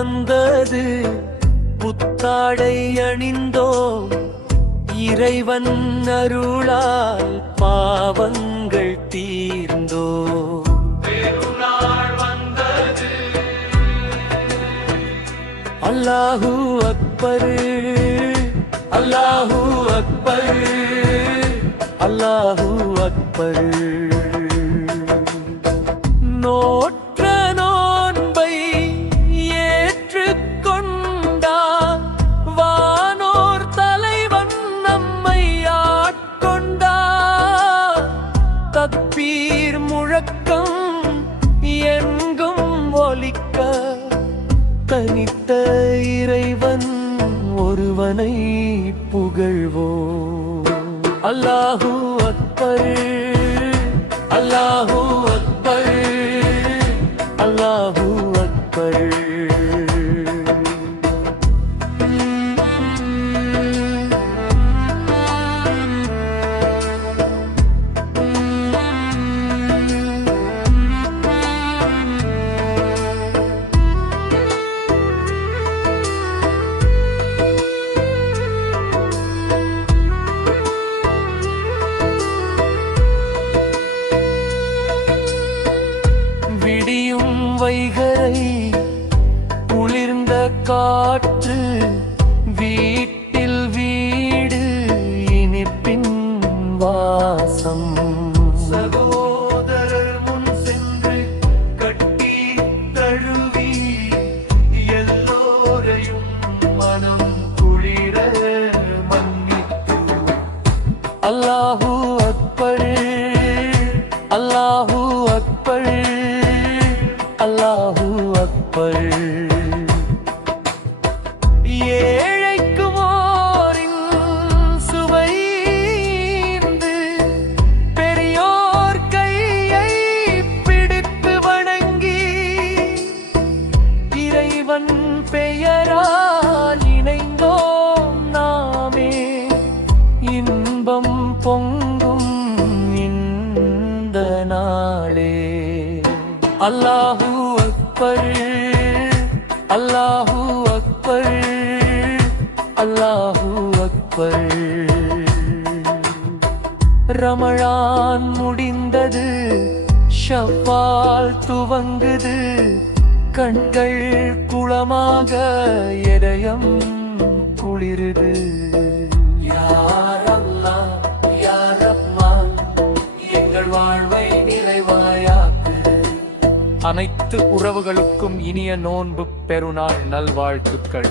வந்தது, புத்தாடை அணிந்தோம், இறைவன் அருளால் பாவங்கள் தீர்ந்தோம். பெருநாள் வந்தது. அல்லாஹு அக்பர், அல்லாஹு அக்பர், அல்லாஹு அக்பர். நோற்ற நோன்பை ஏற்றுக்கொண்டார், வானோர் தலைவன் நம்மை ஆட்கொண்டார். தக்பீர் முழக்கம் எங்கும் ஒலிக்க, தனித்த இறைவன் ஒருவனை புகழ்வோம். அல்லாஹு அக்பர், அல்லாஹு அக்பர், அல்லாஹு அக்பர். விடியும் வைகரை, குளிர்ந்த காற்று, வீட்டில் வீடு, இனிப்பின் வாசம். சகோதரர் முன் சென்று கட்டி தழுவி, எல்லோரையும் மனம் குளிர மன்னித்து. அல்லாஹு அக்பர், அல்லாஹு அக்பர், அல்லாஹு அக்பர். ஏழைக்கு மோரின் சுவைந்து, பெரியோர் கையை பிடித்து வணங்கி, இறைவன் பெயரால் இணைந்தோம் நாமே, இன்பம் பொங்கும் இந்த நாளே. அல்லாஹு அக்பர், அல்லாஹு அக்பர், அல்லாஹு அக்பர். ரமழான் முடிந்தது, ஷவ்வால் துவங்குது, கண்கள் குளமாக இதயம் குளிருது. யா அல்லாஹ், யா ரஹ்மான், எங்கள் வாழ்வை நிறைவாயாக்கு. அனைத்து உறவுகளுக்கும் இனிய நோன்பு பெருநாள் நல்வாழ்த்துக்கள்.